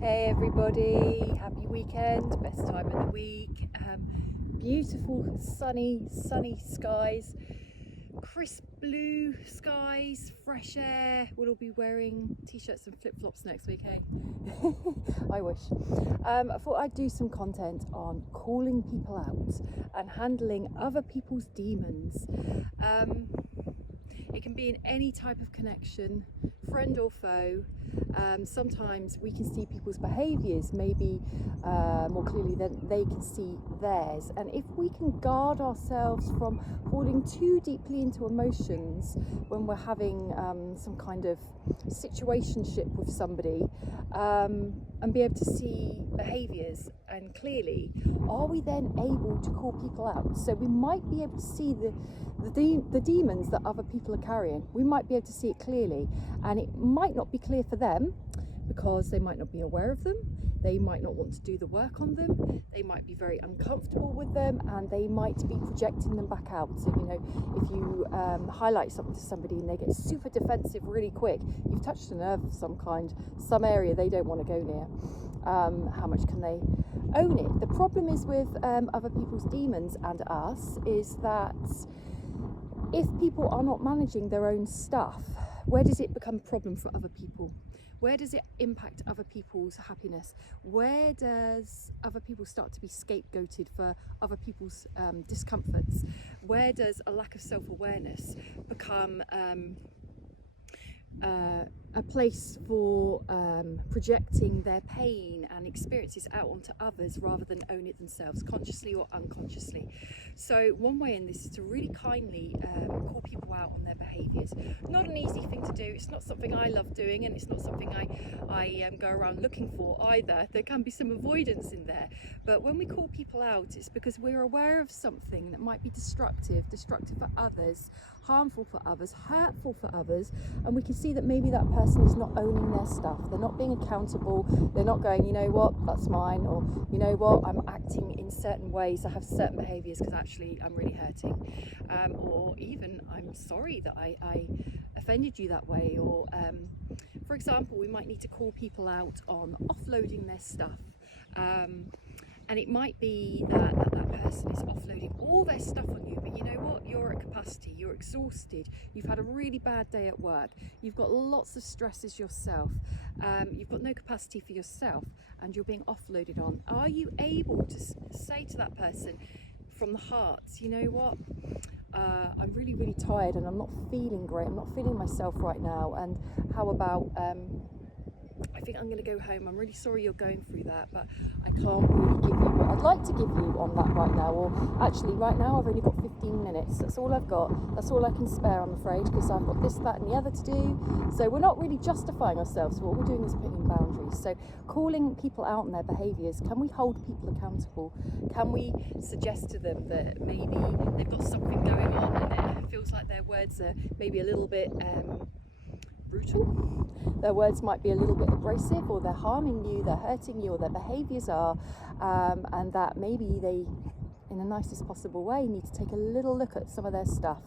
Hey everybody, happy weekend, best time of the week. Beautiful sunny skies, crisp blue skies, fresh air. We'll all be wearing t-shirts and flip-flops next week, hey? I wish. I thought I'd do some content on calling people out and handling other people's demons. It can be in any type of connection, friend or foe. Sometimes we can see people's behaviours maybe more clearly than they can see theirs, and if we can guard ourselves from falling too deeply into emotions when we're having some kind of situationship with somebody, and be able to see behaviours and clearly, are we then able to call people out? So we might be able to see the demons that other people are carrying. We might be able to see it clearly, and it might not be clear for them because they might not be aware of them. They might not want to do the work on them. They might be very uncomfortable with them, and they might be projecting them back out. So, you know, if you highlight something to somebody and they get super defensive really quick, you've touched a nerve of some kind, some area they don't want to go near. How much can they own it? The problem is with other people's demons and us is that if people are not managing their own stuff, where does it become a problem for other people? Where does it impact other people's happiness? Where does other people start to be scapegoated for other people's discomforts? Where does a lack of self-awareness become a place for projecting their pain and experiences out onto others rather than own it themselves, consciously or unconsciously? So one way in this is to really kindly call people out on their behaviours. Not an easy thing to do. It's not something I love doing, and it's not something I go around looking for either. There can be some avoidance in there, but when we call people out, it's because we're aware of something that might be destructive for others, harmful for others, hurtful for others, and we can see that maybe that person is not owning their stuff. They're not being accountable. They're not going, you know what, that's mine, or you know what, I'm acting in certain ways, I have certain behaviours because actually I'm really hurting, or even I'm sorry that I offended you that way, or for example, we might need to call people out on offloading their stuff. And it might be that person is offloading all their stuff on you, but you know what? You're at capacity, you're exhausted, you've had a really bad day at work, you've got lots of stresses yourself, you've got no capacity for yourself, and you're being offloaded on. Are you able to say to that person from the heart, you know what? I'm really tired and I'm not feeling great, I'm not feeling myself right now, and how about I think I'm going to go home. I'm really sorry you're going through that, but I can't really give you what I'd like to give you on that right now. Or actually, right now I've only got 15 minutes. That's all I've got. That's all I can spare, I'm afraid, because I've got this, that, and the other to do. So we're not really justifying ourselves. What we're doing is putting in boundaries. So calling people out on their behaviours. Can we hold people accountable? Can we suggest to them that maybe they've got something going on and it feels like their words are maybe a little bit brutal? Their words might be a little bit abrasive, or they're harming you, they're hurting you, or their behaviours are, and that maybe they, in the nicest possible way, need to take a little look at some of their stuff.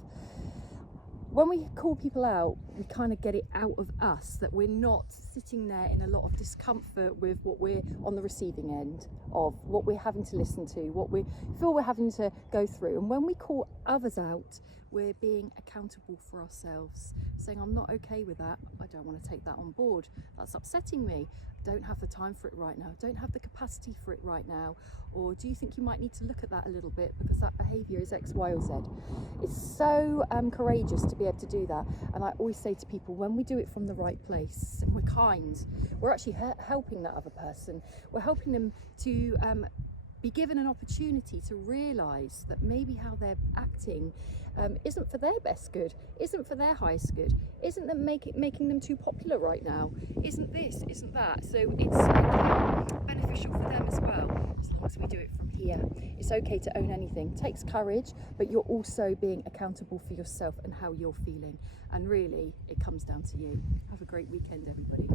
When we call people out, we kind of get it out of us, that we're not sitting there in a lot of discomfort with what we're on the receiving end of, what we're having to listen to, what we feel we're having to go through. And when we call others out, we're being accountable for ourselves, saying, I'm not okay with that, I don't want to take that on board, that's upsetting me, I don't have the time for it right now, I don't have the capacity for it right now, or do you think you might need to look at that a little bit because that behaviour is X, Y or Z? It's so courageous to be able to do that, and I always say to people, when we do it from the right place and we're kind, we're actually helping that other person, we're helping them to be given an opportunity to realise that maybe how they're acting isn't for their best good, isn't for their highest good, isn't them making them too popular right now, isn't this, isn't that. So it's beneficial for them as well, as long as we do it from here. It's okay to own anything. It takes courage, but you're also being accountable for yourself and how you're feeling. And really, it comes down to you. Have a great weekend, everybody.